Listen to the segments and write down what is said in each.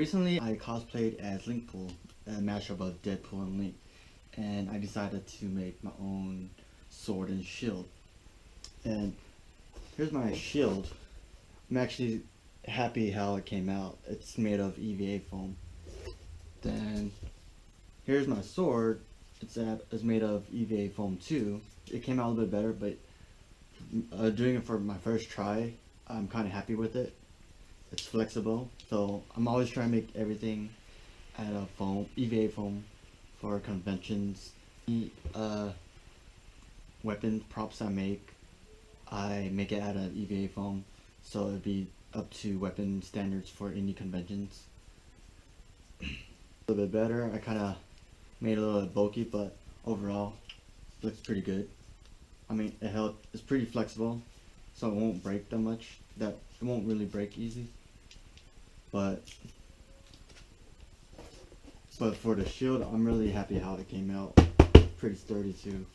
Recently I cosplayed as LinkPool, a mashup of Deadpool and Link, and I decided to make my own sword and shield. And here's my shield. I'm actually happy how it came out. It's made of EVA foam. Then here's my sword. It's made of EVA foam too. It came out a little bit better, but doing it for my first try, I'm kind of happy with it. It's flexible, so I'm always trying to make everything out of foam, EVA foam, for conventions. Weapon props I make it out of EVA foam, so it'd be up to weapon standards for any conventions. A little bit better. I kind of made it a little bit bulky, but overall, it looks pretty good. I mean, it's pretty flexible, so it won't break that much. It won't really break easy. But for the shield, I'm really happy how it came out. Pretty sturdy too.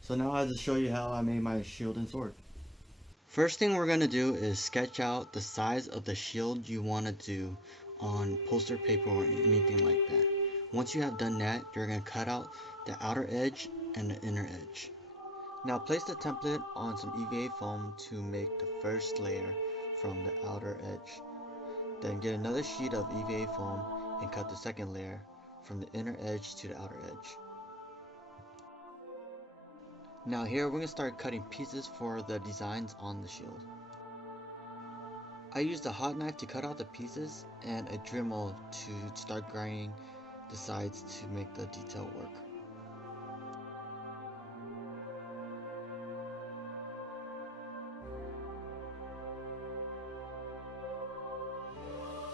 So now I'll just show you how I made my shield and sword. First thing we're going to do is sketch out the size of the shield you want to do on poster paper or anything like that. Once you have done that, you're going to cut out the outer edge and the inner edge. Now place the template on some EVA foam to make the first layer from the outer edge. Then get another sheet of EVA foam and cut the second layer from the inner edge to the outer edge. Now here we're going to start cutting pieces for the designs on the shield. I used a hot knife to cut out the pieces and a Dremel to start grinding the sides to make the detail work.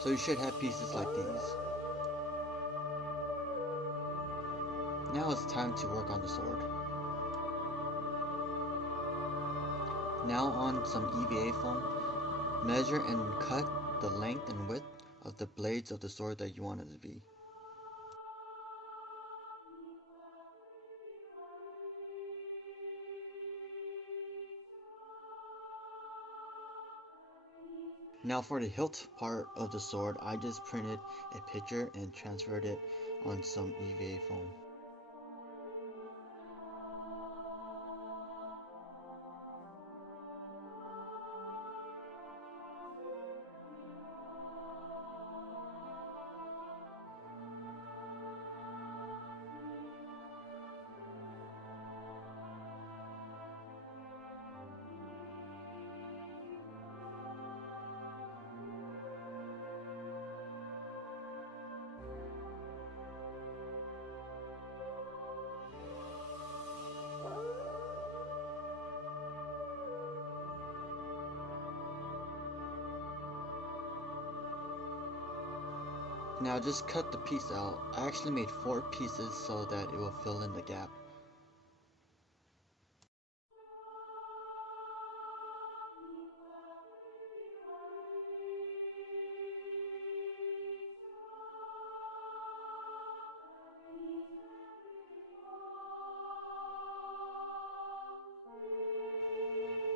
So you should have pieces like these. Now it's time to work on the sword. Now on some EVA foam, measure and cut the length and width of the blades of the sword that you want it to be. Now for the hilt part of the sword, I just printed a picture and transferred it on some EVA foam. Now just cut the piece out. I actually made 4 pieces so that it will fill in the gap.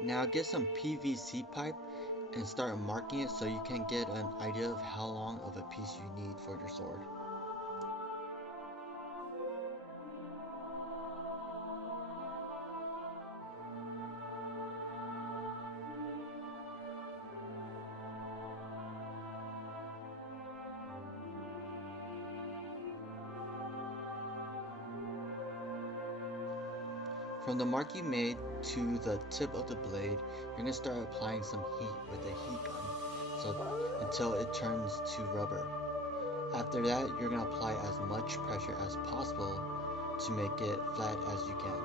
Now get some PVC pipe and start marking it so you can get an idea of how long of a piece you need for your sword. From the mark you made to the tip of the blade, you're going to start applying some heat with a heat gun until it turns to rubber. After that, you're going to apply as much pressure as possible to make it flat as you can.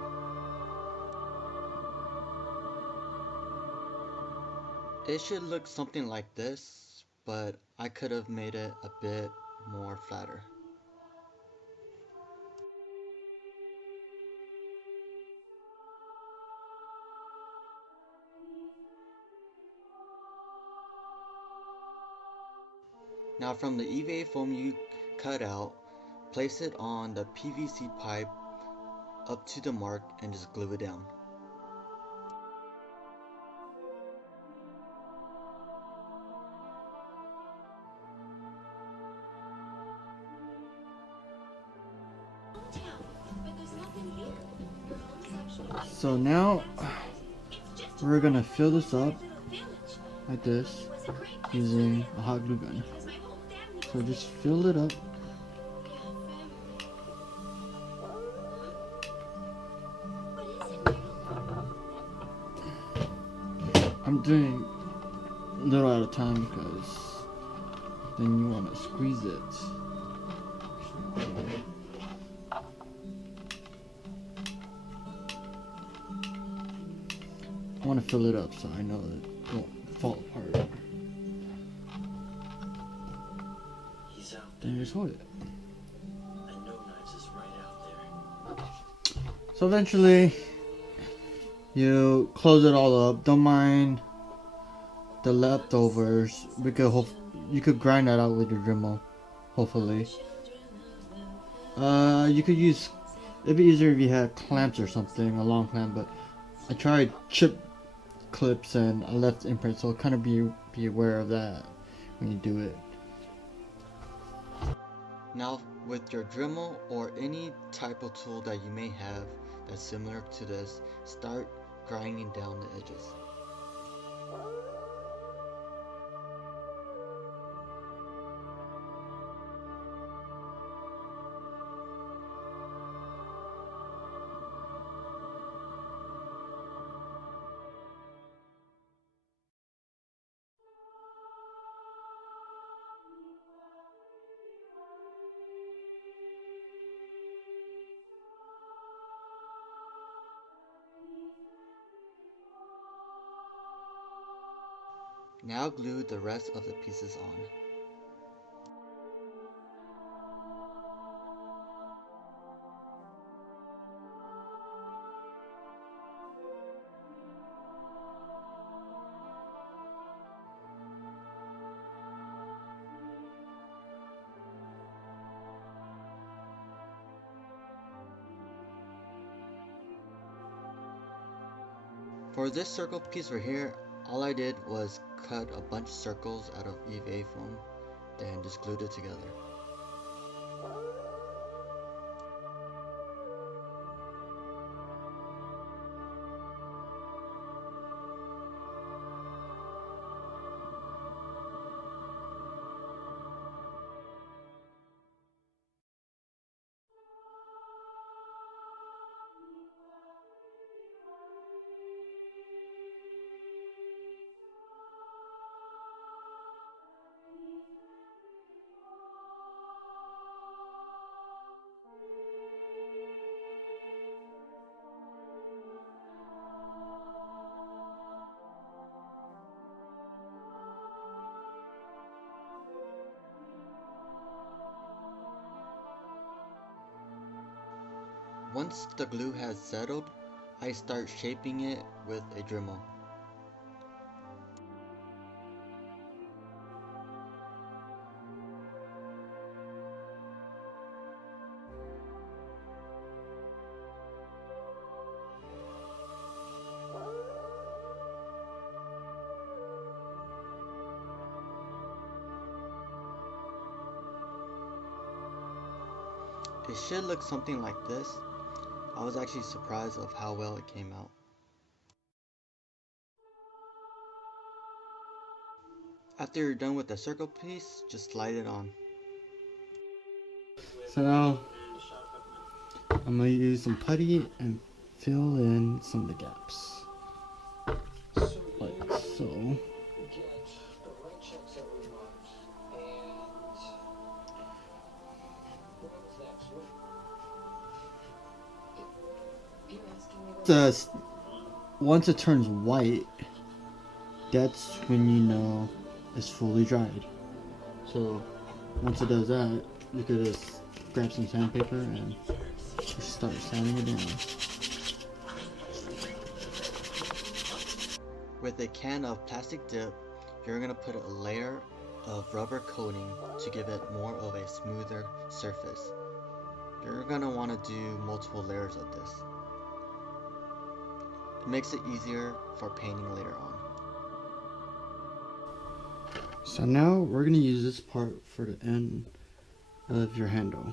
It should look something like this, but I could have made it a bit more flatter. Now from the EVA foam you cut out, place it on the PVC pipe up to the mark and just glue it down. So now we're gonna fill this up like this using a hot glue gun. So just fill it up. I'm doing a little at a time because then you want to squeeze it. I want to fill it up so I know that it won't fall apart. Then just hold it. So eventually you close it all up. Don't mind the leftovers. You could grind that out with your Dremel, hopefully. You could use, it'd be easier if you had clamps or something, a long clamp, but I tried chip clips and I left imprint, so kind of be aware of that when you do it. Now with your Dremel or any type of tool that you may have that's similar to this, start grinding down the edges. Now glue the rest of the pieces on. For this circle piece right here, all I did was cut a bunch of circles out of EVA foam, then just glued it together. Once the glue has settled, I start shaping it with a Dremel. It should look something like this. I was actually surprised of how well it came out. After you're done with the circle piece, just slide it on. So now I'm going to use some putty and fill in some of the gaps. Like so. Once it turns white, that's when you know it's fully dried. So once it does that, you could just grab some sandpaper and just start sanding it down. With a can of plastic dip, you're going to put a layer of rubber coating to give it more of a smoother surface. You're going to want to do multiple layers of this. It makes it easier for painting later on. So now we're going to use this part for the end of your handle.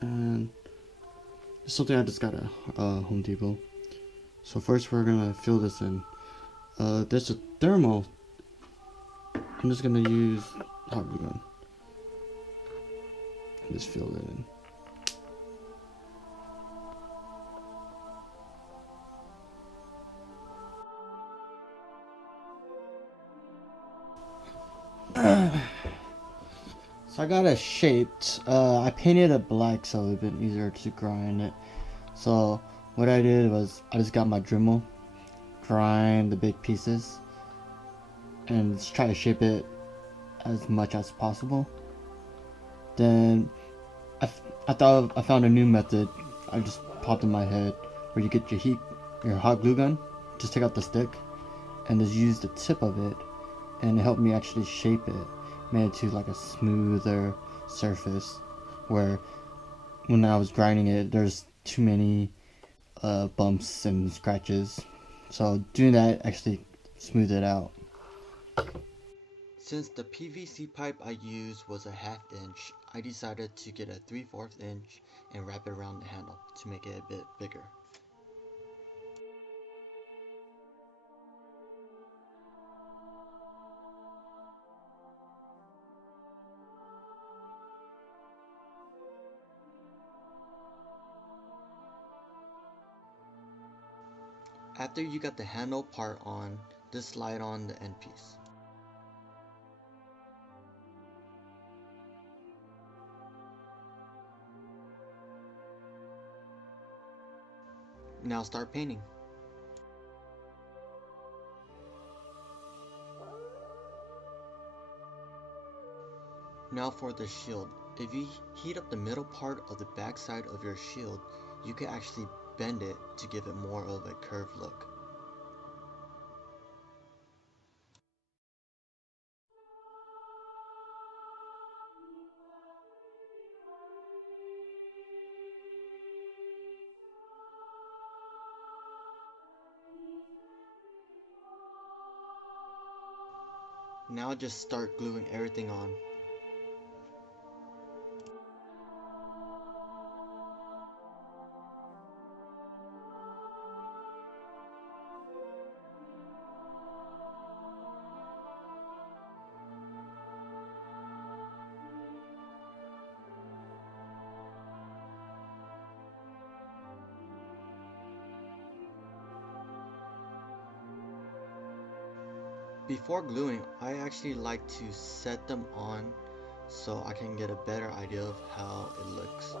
And It's something I just got at Home Depot. So first we're gonna fill this in. There's a thermal. I'm just gonna use hot glue gun and just fill it in. So I got it shaped. I painted it black so it would have been easier to grind it. So what I did was I just got my Dremel, grind the big pieces, and just try to shape it as much as possible. Then I thought I found a new method. I just popped in my head where you get your hot glue gun, just take out the stick, and just use the tip of it, and it helped me actually shape it, made it to like a smoother surface. Where when I was grinding it, there's too many bumps and scratches. So doing that actually smoothed it out. Since the PVC pipe I used was a 1/2 inch, I decided to get a 3/4 inch and wrap it around the handle to make it a bit bigger. After you got the handle part on, just slide on the end piece. Now start painting. Now for the shield. If you heat up the middle part of the back side of your shield, you can actually bend it to give it more of a curved look. Now just start gluing everything on. Before gluing, I actually like to set them on so I can get a better idea of how it looks.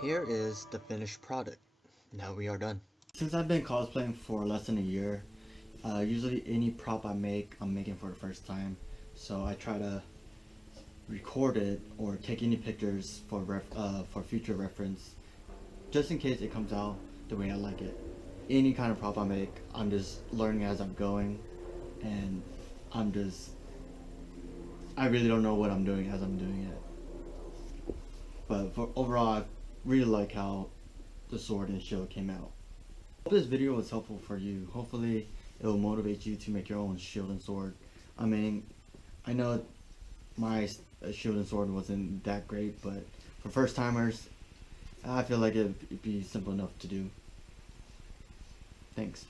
Here is the finished product. Now we are done. Since I've been cosplaying for less than a year, usually any prop I make, I'm making for the first time. So I try to record it or take any pictures for future reference, just in case it comes out the way I like it. Any kind of prop I make, I'm just learning as I'm going, and I really don't know what I'm doing as I'm doing it. But overall, I really like how the sword and shield came out. Hope this video was helpful for you. Hopefully it will motivate you to make your own shield and sword. I mean, I know my shield and sword wasn't that great, but for first timers, I feel like it'd be simple enough to do. Thanks.